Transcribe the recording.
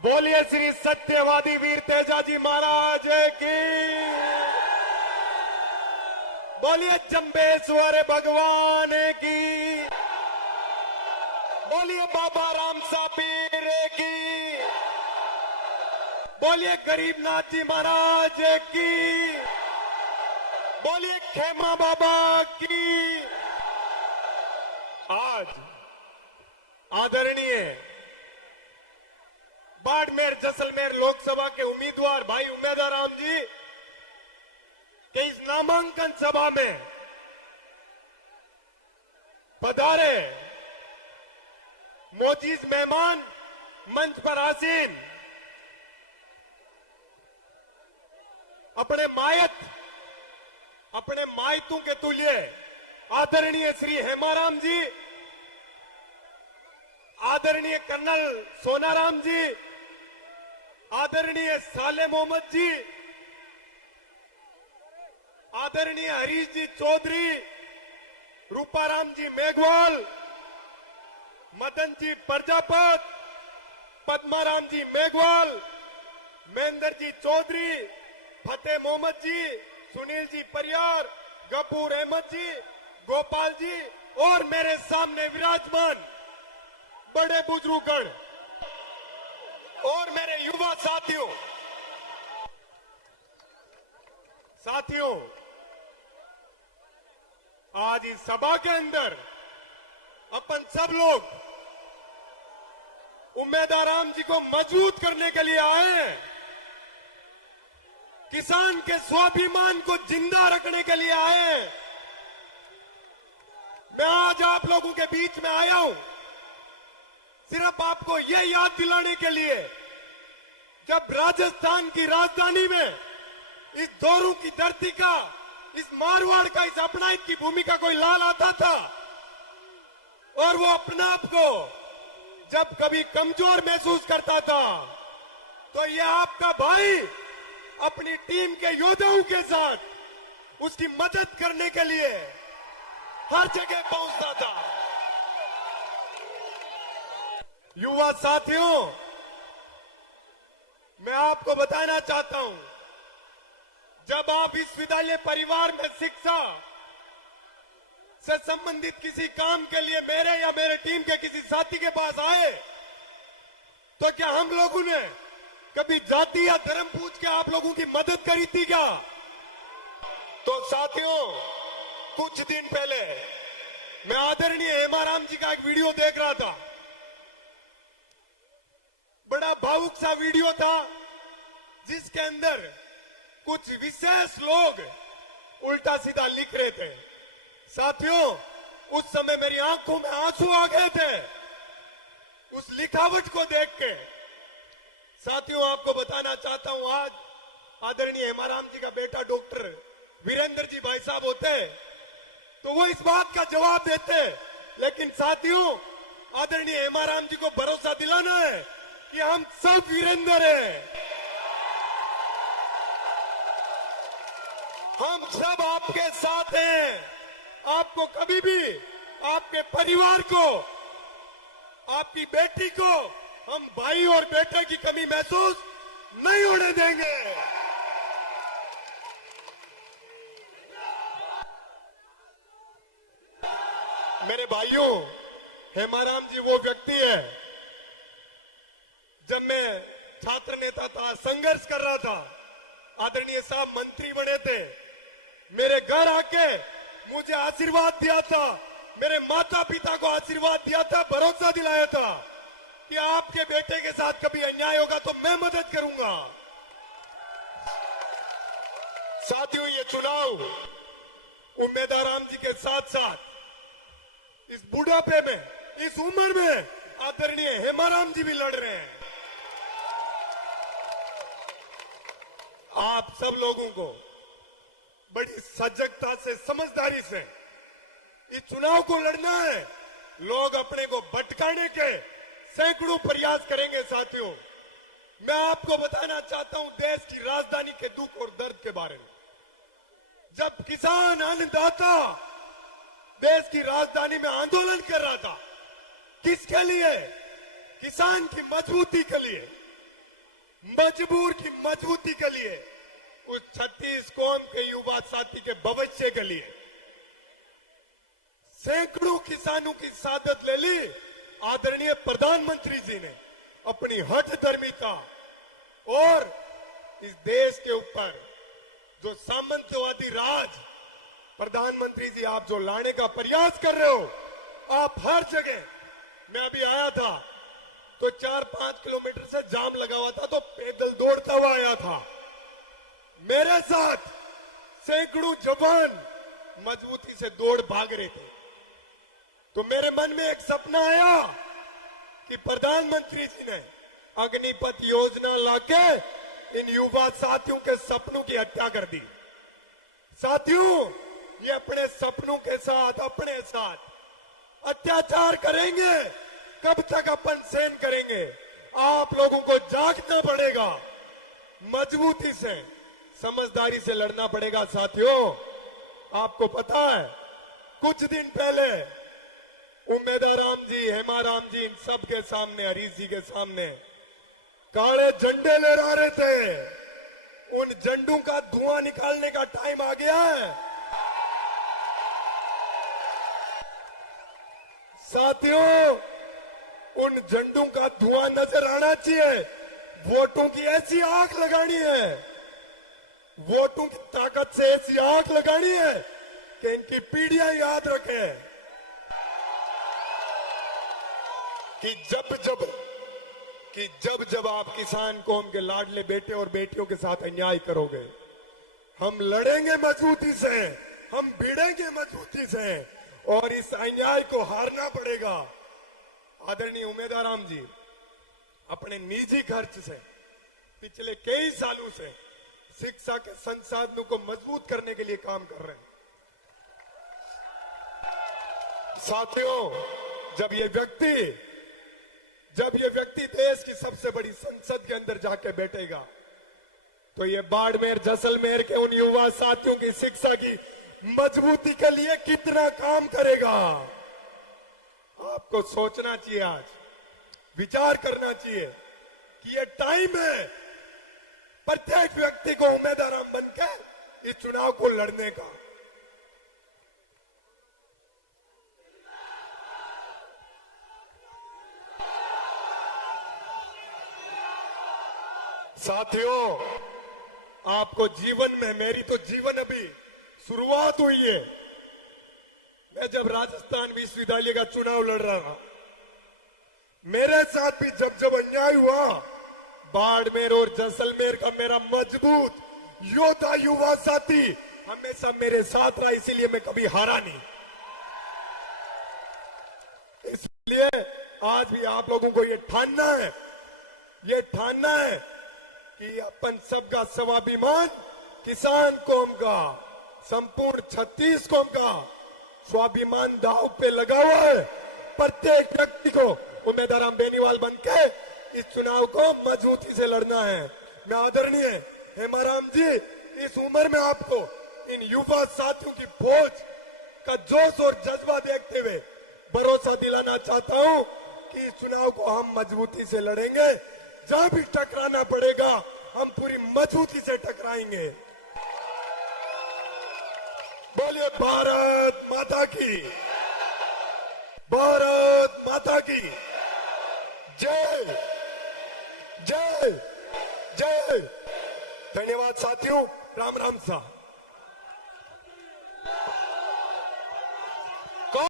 बोलिए श्री सत्यवादी वीर तेजाजी महाराज की। बोलिए जंबेश्वर भगवान की। बोलिए बाबा रामसा पीर की। बोलिए गरीबनाथ जी महाराज की। बोलिए खेमा बाबा की। आज आदरणीय बाड़मेर जैसलमेर लोकसभा के उम्मीदवार भाई उमेदवार राम जी के इस नामांकन सभा में पधारे मोजीज मेहमान मंच पर आसीन अपने मायतों के तुल्य आदरणीय श्री हेमाराम जी, आदरणीय कर्नल सोनाराम जी, आदरणीय साले मोहम्मद जी, आदरणीय हरीश जी चौधरी, रूपाराम जी मेघवाल, मदन जी प्रजापत, पद्माराम जी मेघवाल, महेंद्र जी चौधरी, फतेह मोहम्मद जी, सुनील जी परियार, गफूर अहमद जी, गोपाल जी और मेरे सामने विराजमान बड़े बुजुर्गगण और मेरे युवा साथियों, आज इस सभा के अंदर अपन सब लोग उम्मीदवार राम जी को मजबूत करने के लिए आए हैं। किसान के स्वाभिमान को जिंदा रखने के लिए आए हैं। मैं आज आप लोगों के बीच में आया हूं सिर्फ आपको यह याद दिलाने के लिए, जब राजस्थान की राजधानी में इस दोरू की धरती का, इस मारवाड़ का, इस अपनायत की भूमिका कोई लाल आता था और वो अपने आप को जब कभी कमजोर महसूस करता था तो यह आपका भाई अपनी टीम के योद्धाओं के साथ उसकी मदद करने के लिए हर जगह पहुंचता था। युवा साथियों, मैं आपको बताना चाहता हूं, जब आप विश्वविद्यालय परिवार में शिक्षा से संबंधित किसी काम के लिए मेरे या मेरे टीम के किसी साथी के पास आए, तो क्या हम लोगों ने कभी जाति या धर्म पूछ के आप लोगों की मदद करी थी क्या? तो साथियों, कुछ दिन पहले मैं आदरणीय हेमाराम जी का एक वीडियो देख रहा था। बड़ा भावुक सा वीडियो था जिसके अंदर कुछ विशेष लोग उल्टा सीधा लिख रहे थे। साथियों, उस समय मेरी आंखों में आंसू आ गए थे उस लिखावट को देख के। साथियों, आपको बताना चाहता हूं, आज आदरणीय हेमाराम जी का बेटा डॉक्टर वीरेंद्र जी भाई साहब होते तो वो इस बात का जवाब देते, लेकिन साथियों, आदरणीय हेमाराम जी को भरोसा दिलाना है कि हम सब वीरेंद्र हैं। हम सब आपके साथ हैं। आपको कभी भी आपके परिवार को, आपकी बेटी को हम भाई और बेटे की कमी महसूस नहीं होने देंगे। मेरे भाइयों, हेमाराम जी वो व्यक्ति है, जब मैं छात्र नेता था, संघर्ष कर रहा था, आदरणीय साहब मंत्री बने थे, मेरे घर आके मुझे आशीर्वाद दिया था, मेरे माता पिता को आशीर्वाद दिया था, भरोसा दिलाया था कि आपके बेटे के साथ कभी अन्याय होगा तो मैं मदद करूंगा। साथियों, ये चुनाव उम्मीदवार राम जी के साथ साथ इस बुढ़ापे में, इस उम्र में आदरणीय हेमाराम जी भी लड़ रहे हैं। आप सब लोगों को बड़ी सजगता से, समझदारी से इस चुनाव को लड़ना है। लोग अपने को भटकाने के सैकड़ों प्रयास करेंगे। साथियों, मैं आपको बताना चाहता हूं देश की राजधानी के दुख और दर्द के बारे में। जब किसान, अन्नदाता देश की राजधानी में आंदोलन कर रहा था, किसके लिए? किसान की मजबूती के लिए, मजबूर की मजबूती के लिए, उस 36 कौम के युवा साथी के भविष्य के लिए सैकड़ों किसानों की सादत ले ली। आदरणीय प्रधानमंत्री जी ने अपनी हठधर्मिता और इस देश के ऊपर जो सामंतवादी राज, प्रधानमंत्री जी आप जो लाने का प्रयास कर रहे हो, आप हर जगह, मैं अभी आया था तो 4-5 किलोमीटर से जाम लगा हुआ था, तो पैदल दौड़ता हुआ आया था। मेरे साथ सैकड़ों जवान मजबूती से दौड़ भाग रहे थे। तो मेरे मन में एक सपना आया कि प्रधानमंत्री जी ने अग्निपथ योजना लाके इन युवा साथियों के सपनों की हत्या कर दी। साथियों, ये अपने सपनों के साथ, अपने साथ अत्याचार करेंगे, कब तक अपन सहन करेंगे? आप लोगों को जागना पड़ेगा, मजबूती से, समझदारी से लड़ना पड़ेगा। साथियों, आपको पता है कुछ दिन पहले उमेदाराम जी, हेमाराम जी, इन सब के सामने, हरीश जी के सामने काले झंडे लहरा रहे थे। उन झंडों का धुआं निकालने का टाइम आ गया है। साथियों, उन झंडों का धुआं नजर आना चाहिए। वोटों की ऐसी आग लगानी है, वोटों की ताकत से ऐसी आग लगानी है कि इनकी पीढ़ियां याद रखें कि जब जब आप किसान कौम के लाडले बेटे और बेटियों के साथ अन्याय करोगे, हम लड़ेंगे मजबूती से, हम भिड़ेंगे मजबूती से और इस अन्याय को हारना पड़ेगा। आदरणीय उमेदाराम जी अपने निजी खर्च से पिछले कई सालों से शिक्षा के संसाधनों को मजबूत करने के लिए काम कर रहे हैं। साथियों, जब ये व्यक्ति देश की सबसे बड़ी संसद के अंदर जाके बैठेगा, तो ये बाड़मेर, जैसलमेर के उन युवा साथियों की शिक्षा की मजबूती के लिए कितना काम करेगा। आपको सोचना चाहिए, आज विचार करना चाहिए कि ये टाइम है प्रत्येक व्यक्ति को उम्मीदवार बनकर इस चुनाव को लड़ने का। साथियों, आपको जीवन में, मेरी तो जीवन अभी शुरुआत हुई है। मैं जब राजस्थान विश्वविद्यालय का चुनाव लड़ रहा था, मेरे साथ भी जब अन्याय हुआ, बाड़मेर और जैसलमेर का मेरा मजबूत योद्धा युवा साथी हमेशा मेरे साथ रहा, इसीलिए मैं कभी हारा नहीं। इसलिए आज भी आप लोगों को ये ठानना है कि अपन सबका स्वाभिमान, किसान कौम का, संपूर्ण 36 कौम का स्वाभिमान दांव पे लगा हुआ है। प्रत्येक व्यक्ति को उम्मीदवार बेनीवाल बनके इस चुनाव को मजबूती से लड़ना है। मैं आदरणीय हेमाराम जी, इस उम्र में आपको इन युवा साथियों की फौज का जोश और जज्बा देखते हुए भरोसा दिलाना चाहता हूं कि इस चुनाव को हम मजबूती से लड़ेंगे। जहां भी टकराना पड़ेगा, हम पूरी मजबूती से टकराएंगे। बोलिए भारत माता की, भारत माता की जय, जय जय। धन्यवाद साथियों, राम राम सा।